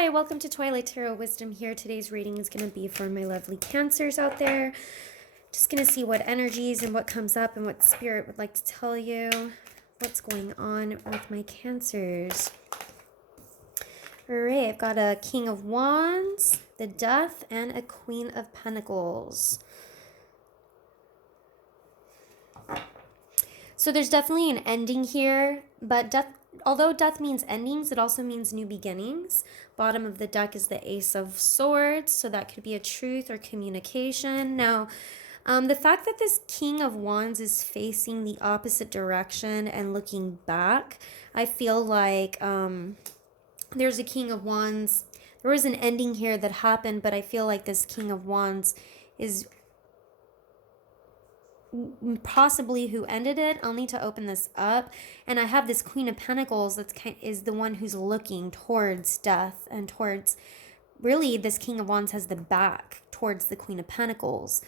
Hi, welcome to Twilight Tarot Wisdom here. Today's reading is going to be for my lovely Cancers out there. Just going to see what energies and what comes up and what Spirit would like to tell you. What's going on with my Cancers. All right, I've got a King of Wands, the Death, and a Queen of Pentacles. So there's definitely an ending here, but although death means endings, it also means new beginnings. Bottom of the deck is the Ace of Swords, so that could be a truth or communication. Now, the fact that this King of Wands is facing the opposite direction and looking back, I feel like there's a King of Wands. There was an ending here that happened, but I feel like this King of Wands is possibly who ended it. I'll need to open this up, and I have this Queen of Pentacles is the one who's looking towards death and towards, really this King of Wands has the back towards the Queen of Pentacles.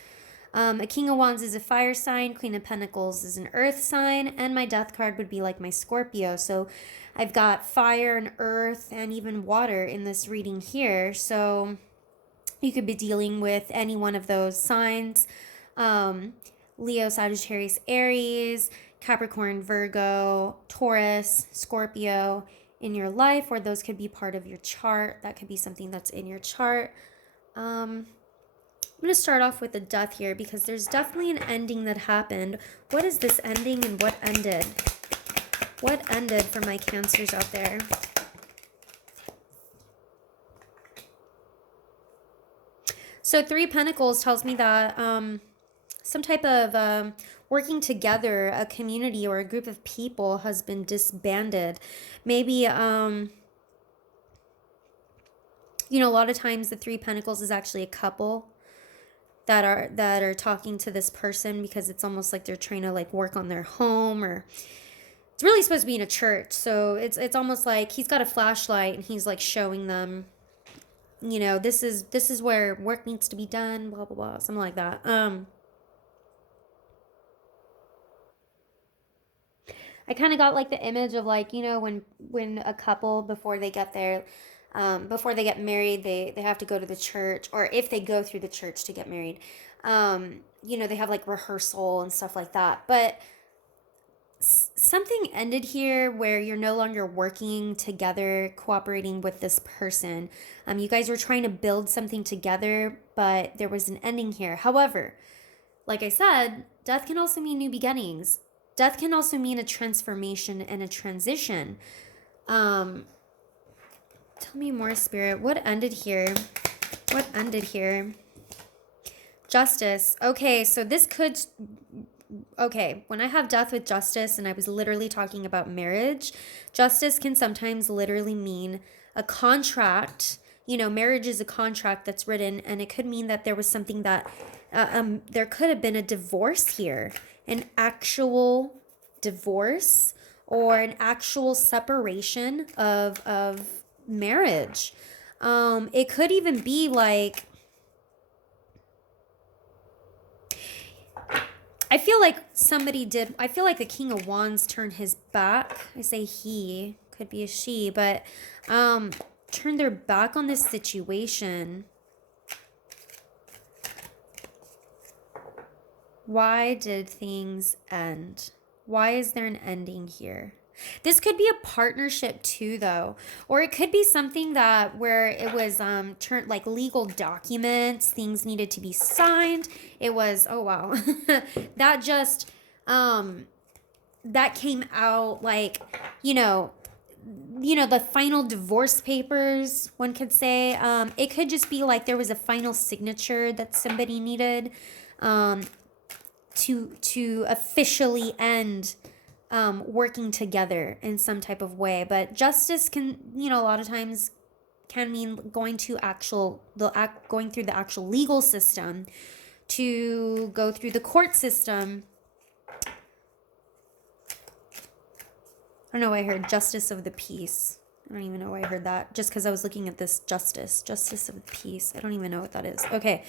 A King of Wands is a fire sign, Queen of Pentacles is an earth sign, and my death card would be like my Scorpio. So I've got fire and earth and even water in this reading here. So you could be dealing with any one of those signs. Leo, Sagittarius, Aries, Capricorn, Virgo, Taurus, Scorpio in your life, or those could be part of your chart. That could be something that's in your chart. I'm going to start off with the death here because there's definitely an ending that happened. What is this ending and what ended? What ended for my Cancers out there? So Three Pentacles tells me that some type of working together, a community or a group of people has been disbanded. Maybe, you know, a lot of times the Three Pentacles is actually a couple that are talking to this person because it's almost like they're trying to like work on their home, or it's really supposed to be in a church. So it's almost like he's got a flashlight and he's like showing them, you know, this is where work needs to be done, blah blah blah, something like that. I kind of got like the image of like, you know, when a couple before they get there, before they get married, they have to go to the church, or if they go through the church to get married, you know, they have like rehearsal and stuff like that. But something ended here where you're no longer working together, cooperating with this person. You guys were trying to build something together, but there was an ending here. However, like I said, death can also mean new beginnings. Death can also mean a transformation and a transition. Tell me more, Spirit. What ended here? What ended here? Justice. Okay, so this could... Okay, when I have death with justice, and I was literally talking about marriage, justice can sometimes literally mean a contract. You know, marriage is a contract that's written, and it could mean that there was something that... there could have been a divorce here. An actual divorce or an actual separation of marriage. It could even be like, I feel like I feel like the King of Wands turned his back. I say he, could be a she, but turned their back on this situation. Why did things end? Why is there an ending here? This could be a partnership too, though, or it could be something that where it was turned like legal documents, things needed to be signed. It was, oh wow, that just that came out like, you know, the final divorce papers, one could say. It could just be like there was a final signature that somebody needed. To officially end working together in some type of way. But justice can, you know, a lot of times can mean going through the actual legal system, to go through the court system. I don't know why I heard justice of the peace. I don't even know why I heard that, just because I was looking at this justice of the peace. I don't even know what that is. Okay.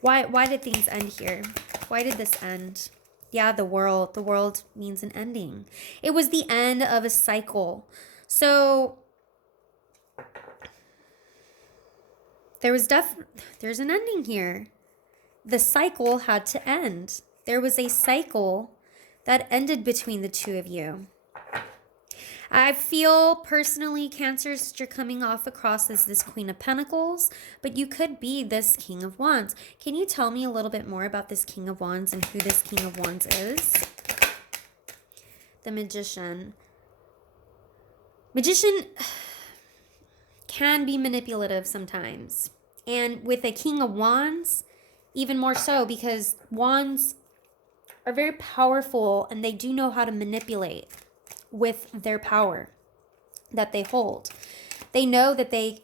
Why did things end here? Why did this end? Yeah, the world. The world means an ending. It was the end of a cycle. So there's an ending here. The cycle had to end. There was a cycle that ended between the two of you. I feel personally, Cancers, that you're coming off across as this Queen of Pentacles, but you could be this King of Wands. Can you tell me a little bit more about this King of Wands and who this King of Wands is? The Magician. Magician can be manipulative sometimes. And with a King of Wands, even more so, because wands are very powerful and they do know how to manipulate with their power that they hold. They know that they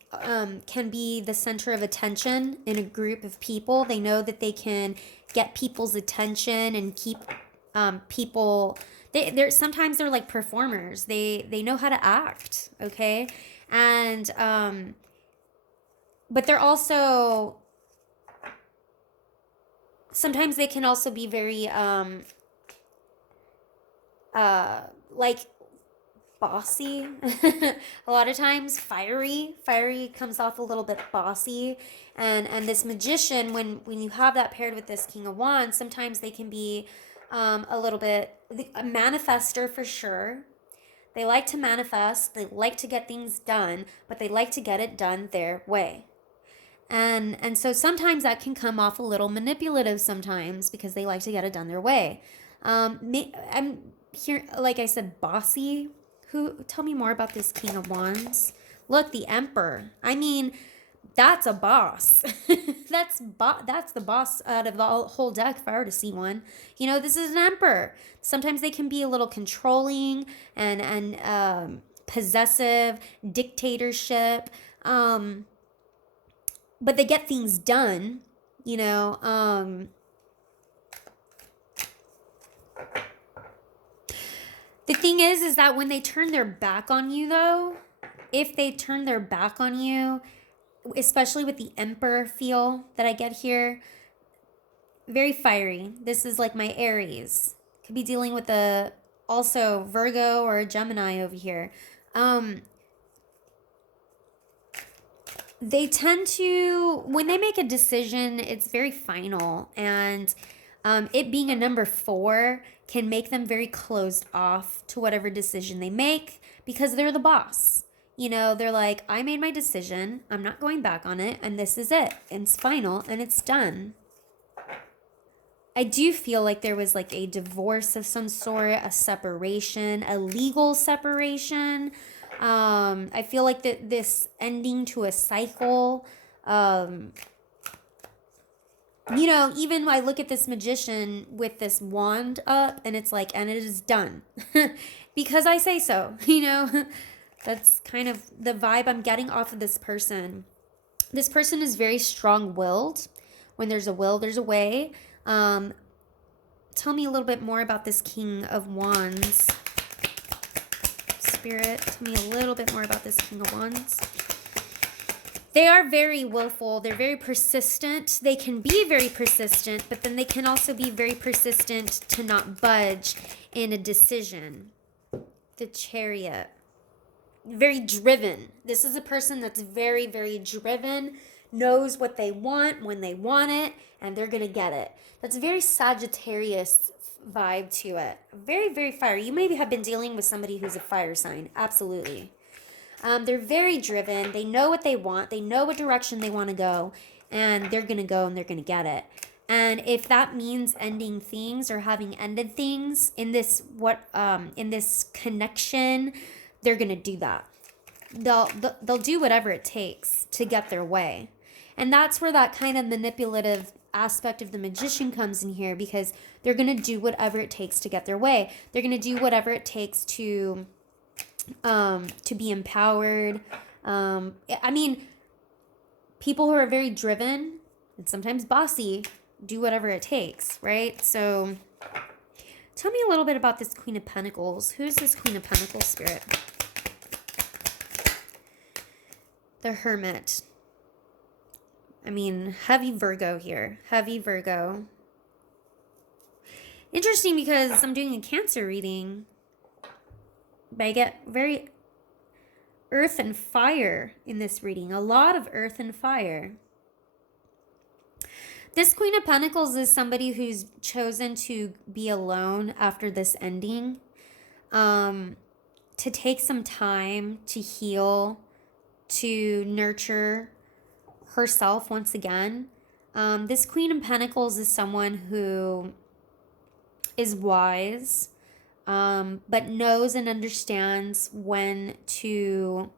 can be the center of attention in a group of people. They know that they can get people's attention and keep people. Sometimes they're like performers. They know how to act, okay? And but they're also, sometimes they can also be very like bossy. A lot of times fiery comes off a little bit bossy. And this Magician, when you have that paired with this King of Wands, sometimes they can be a little bit a manifester for sure. They like to manifest, they like to get things done, but they like to get it done their way. And so sometimes that can come off a little manipulative sometimes because they like to get it done their way. I'm here, like I said, bossy. Tell me more about this King of Wands. Look, the Emperor. I mean, that's a boss. That's the boss out of the whole deck if I were to see one. You know, this is an Emperor. Sometimes they can be a little controlling and possessive, dictatorship. But they get things done, you know. The thing is that when they turn their back on you, though, if they turn their back on you, especially with the Emperor feel that I get here, very fiery. This is like my Aries. Could be dealing with also Virgo or Gemini over here. They tend to, when they make a decision, it's very final. And it being a number 4 can make them very closed off to whatever decision they make because they're the boss. You know, they're like, I made my decision. I'm not going back on it. And this is it. And it's final and it's done. I do feel like there was like a divorce of some sort, a separation, a legal separation. I feel like this ending to a cycle. You know, even I look at this Magician with this wand up and it's like, and it is done. Because I say so, you know. That's kind of the vibe I'm getting off of this person. This person is very strong-willed. When there's a will, there's a way. Tell me a little bit more about this King of Wands. Spirit, tell me a little bit more about this King of Wands. They are very willful. They're very persistent. They can be very persistent, but then they can also be very persistent to not budge in a decision. The Chariot. Very driven. This is a person that's very, very driven, knows what they want when they want it, and they're going to get it. That's a very Sagittarius vibe to it. Very, very fiery. You maybe have been dealing with somebody who's a fire sign. Absolutely. They're very driven. They know what they want. They know what direction they want to go, and they're going to go and they're going to get it. And if that means ending things or having ended things in this connection, they're going to do that. They'll do whatever it takes to get their way. And that's where that kind of manipulative aspect of the Magician comes in here, because they're going to do whatever it takes to get their way. They're going to do whatever it takes to be empowered. I mean, people who are very driven and sometimes bossy do whatever it takes, right? So tell me a little bit about this Queen of Pentacles. Who's this Queen of Pentacles, Spirit? The Hermit. I mean, heavy Virgo here. Heavy Virgo. Interesting, because I'm doing a Cancer reading, but I get very earth and fire in this reading. A lot of earth and fire. This Queen of Pentacles is somebody who's chosen to be alone after this ending. To take some time to heal, to nurture herself once again. This Queen of Pentacles is someone who is wise, but knows and understands when to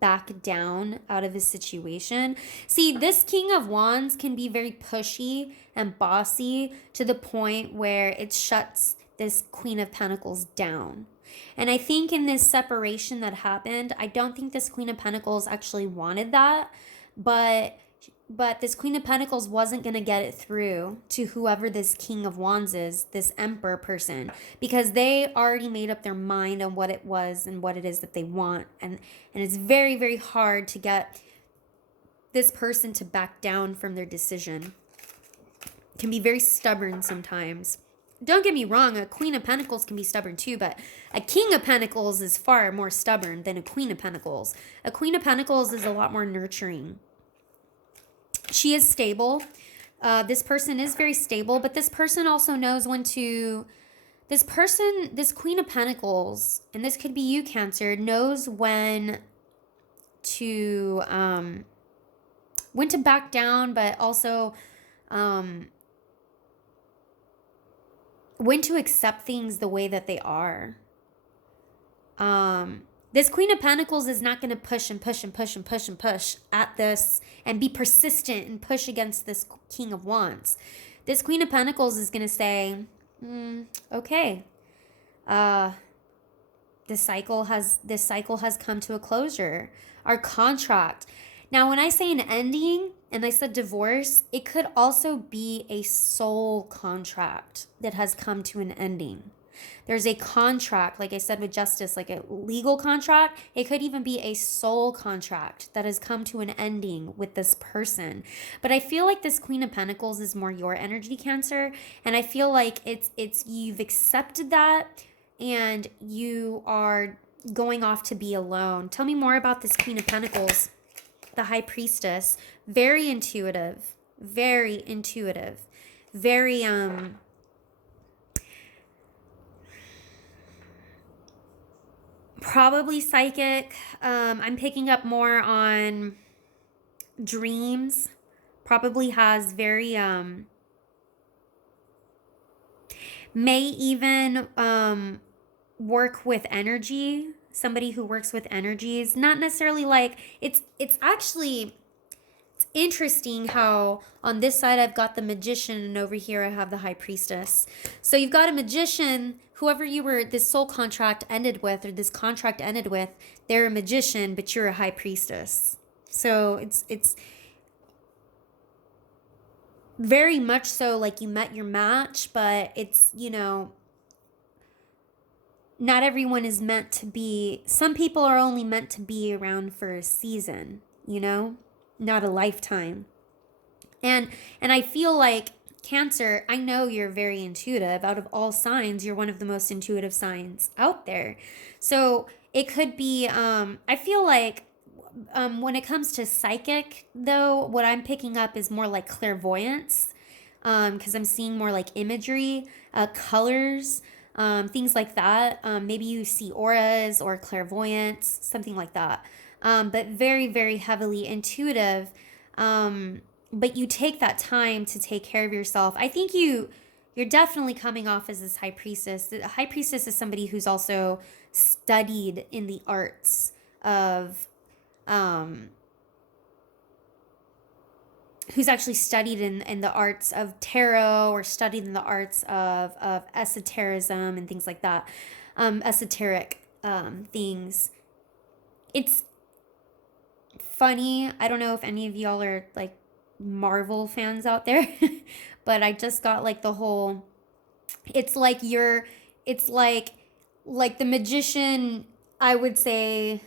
back down out of a situation. See, this King of Wands can be very pushy and bossy to the point where it shuts this Queen of Pentacles down. And I think in this separation that happened, I don't think this Queen of Pentacles actually wanted that, but this Queen of Pentacles wasn't going to get it through to whoever this King of Wands is, this Emperor person, because they already made up their mind on what it was and what it is that they want. And it's very, very hard to get this person to back down from their decision. It can be very stubborn sometimes. Don't get me wrong, a Queen of Pentacles can be stubborn too, but a King of Pentacles is far more stubborn than a Queen of Pentacles. A Queen of Pentacles is a lot more nurturing. She is stable. This person is very stable, but this person also knows when to... This Queen of Pentacles, and this could be you, Cancer, knows when to back down, but also when to accept things the way that they are. This Queen of Pentacles is not going to push and push and push and push and push at this and be persistent and push against this King of Wands. This Queen of Pentacles is going to say, okay, this cycle has come to a closure. Our contract. Now, when I say an ending and I said divorce, it could also be a soul contract that has come to an ending. There's a contract, like I said with justice, like a legal contract. It could even be a soul contract that has come to an ending with this person. But I feel like this Queen of Pentacles is more your energy, Cancer. And I feel like it's you've accepted that and you are going off to be alone. Tell me more about this Queen of Pentacles, the High Priestess. Very intuitive, very intuitive, very, probably psychic. I'm picking up more on dreams. Probably has very, may even work with energy. Somebody who works with energies. Not necessarily like, it's interesting how on this side I've got the Magician and over here I have the High Priestess. So you've got a Magician, whoever this soul contract ended with, or this contract ended with, they're a Magician, but you're a High Priestess. So it's very much so like you met your match, but it's, not everyone is meant to be, some people are only meant to be around for a season, not a lifetime. And I feel like Cancer, I know you're very intuitive. Out of all signs, you're one of the most intuitive signs out there. So it could be, I feel like when it comes to psychic, though, what I'm picking up is more like clairvoyance, because I'm seeing more like imagery, colors, things like that. Maybe you see auras or clairvoyance, something like that. But very, very heavily intuitive. But you take that time to take care of yourself. I think you're definitely coming off as this High Priestess. The High Priestess is somebody who's also studied in the arts of, who's actually studied in the arts of tarot, or studied in the arts of esotericism and things like that. Esoteric things. It's funny. I don't know if any of y'all are like Marvel fans out there, but I just got like the whole, it's like the Magician, I would say,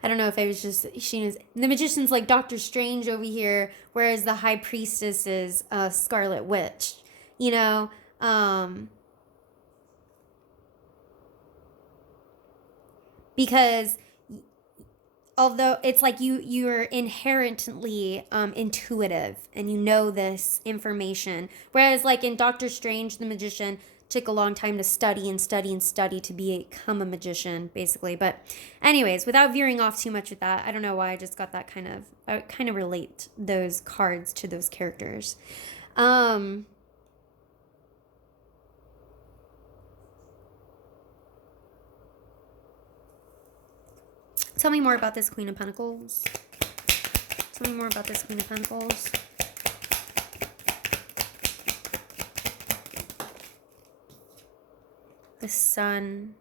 I I don't know if it was just, the Magician's like Doctor Strange over here, whereas the High Priestess is Scarlet Witch, you know? Because although it's like you're inherently intuitive and you know this information, whereas like in Doctor Strange, the Magician took a long time to study and study and study to become a magician, basically. But anyways, without veering off too much with that, I don't know why I just got that I kind of relate those cards to those characters. Tell me more about this Queen of Pentacles. Tell me more about this Queen of Pentacles. The Sun.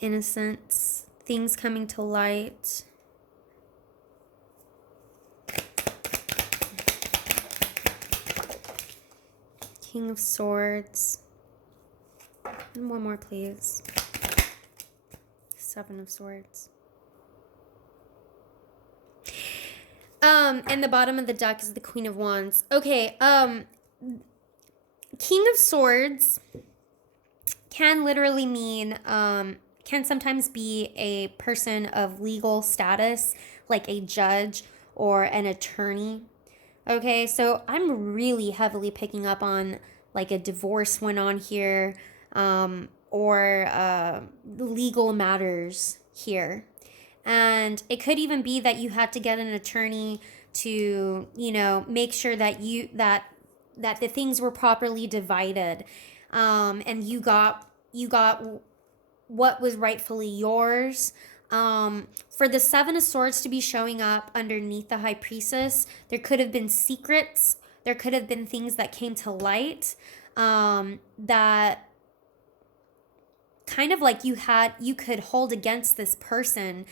Innocence. Things coming to light. King of Swords. And one more, please. Seven of Swords. And the bottom of the deck is the Queen of Wands. Okay, King of Swords can literally mean, can sometimes be a person of legal status, like a judge or an attorney. Okay, so I'm really heavily picking up on like a divorce went on here, or legal matters here. And it could even be that you had to get an attorney to, you know, make sure that that the things were properly divided, and you got what was rightfully yours. For the Seven of Swords to be showing up underneath the High Priestess, there could have been secrets. There could have been things that came to light, that kind of like you could hold against this person,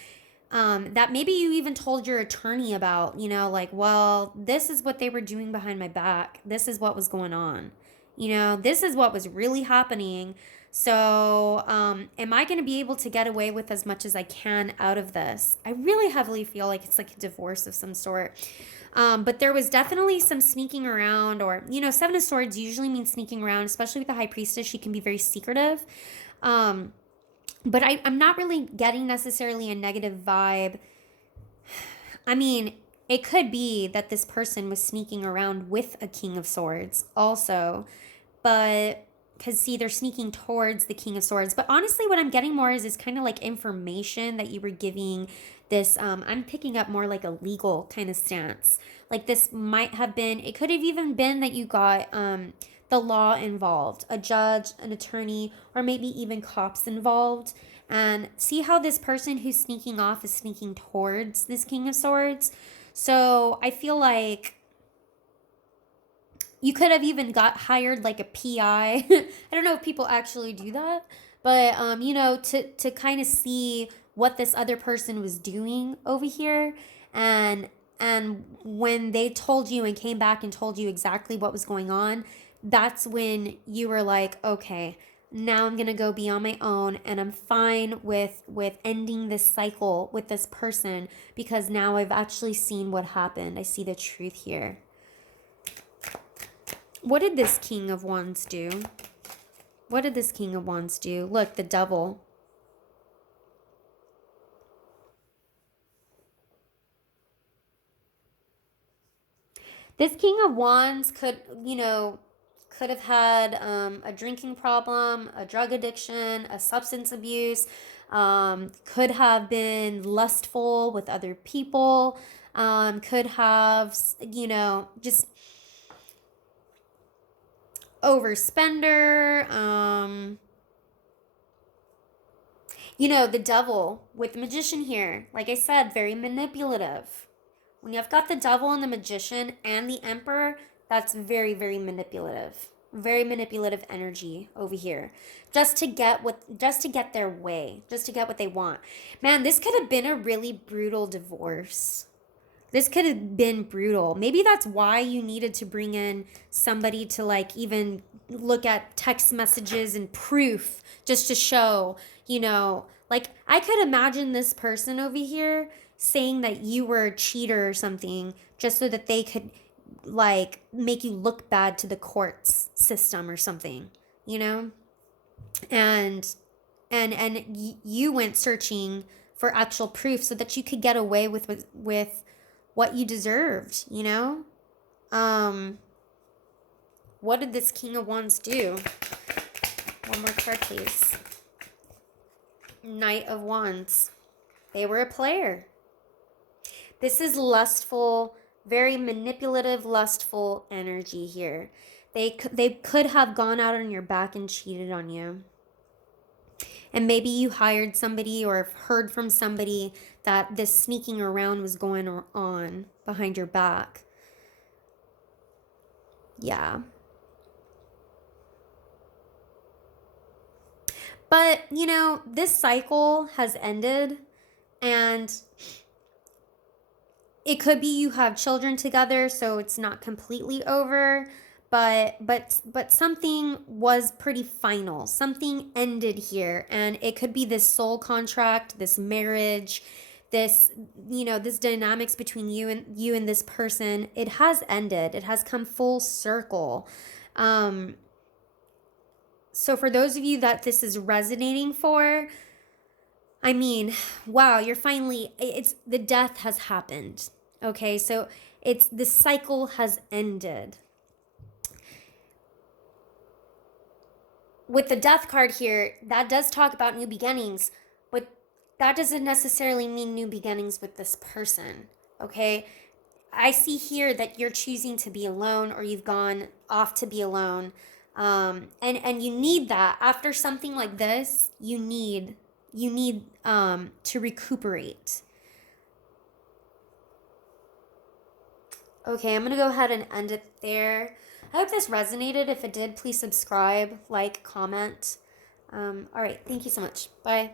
that maybe you even told your attorney about, you know, like, well, this is what they were doing behind my back. This is what was going on. You know, this is what was really happening. So, am I going to be able to get away with as much as I can out of this? I really heavily feel like it's like a divorce of some sort. But there was definitely some sneaking around, or, you know, Seven of Swords usually means sneaking around, especially with the High Priestess. She can be very secretive. But I'm not really getting necessarily a negative vibe. I mean, it could be that this person was sneaking around with a King of Swords also, but because see, they're sneaking towards the King of Swords. But honestly, what I'm getting more is kind of like information that you were giving this. I'm picking up more like a legal kind of stance. Like this might have been, it could have even been that you got the law involved, a judge, an attorney, or maybe even cops involved. And see how this person who's sneaking off is sneaking towards this King of Swords. So I feel like you could have even got hired like a PI. I don't know if people actually do that, but you know, to kind of see what this other person was doing over here, and when they told you and came back and told you exactly what was going on, that's when you were like, okay, now I'm gonna go be on my own, and I'm fine with ending this cycle with this person, because now I've actually seen what happened. I see the truth here. What did this King of Wands do? What did this King of Wands do? Look, the Devil. This King of Wands could, you know, could have had a drinking problem, a drug addiction, a substance abuse, could have been lustful with other people, could have, you know, just overspender. You know, the Devil with the Magician here, like I said, very manipulative. When you've got the Devil and the Magician and the Emperor, that's very, very manipulative. Very manipulative energy over here. Just to get their way. Just to get what they want. Man, this could have been a really brutal divorce. This could have been brutal. Maybe that's why you needed to bring in somebody to like even look at text messages and proof, just to show, you know, Like, I could imagine this person over here saying that you were a cheater or something just so that they could, like, make you look bad to the courts system or something, you know? And you went searching for actual proof so that you could get away with what you deserved, you know? What did this King of Wands do? One more card, please. Knight of Wands. They were a player. This is lustful, very manipulative, lustful energy here. They could have gone out on your back and cheated on you. And maybe you hired somebody or heard from somebody that this sneaking around was going on behind your back. Yeah. But, you know, this cycle has ended, and it could be you have children together, so it's not completely over, but something was pretty final. Something ended here, and it could be this soul contract, this marriage, this, you know, this dynamics between you and this person. It has ended. It has come full circle. So for those of you that this is resonating for, I mean, wow, you're finally, it's, the death has happened. Okay, so it's, the cycle has ended. With the death card here, that does talk about new beginnings, but that doesn't necessarily mean new beginnings with this person. Okay, I see here that you're choosing to be alone, or you've gone off to be alone. And you need that after something like this. You need to recuperate. Okay, I'm gonna go ahead and end it there. I hope this resonated. If it did, please subscribe, like, comment. All right, thank you so much. Bye.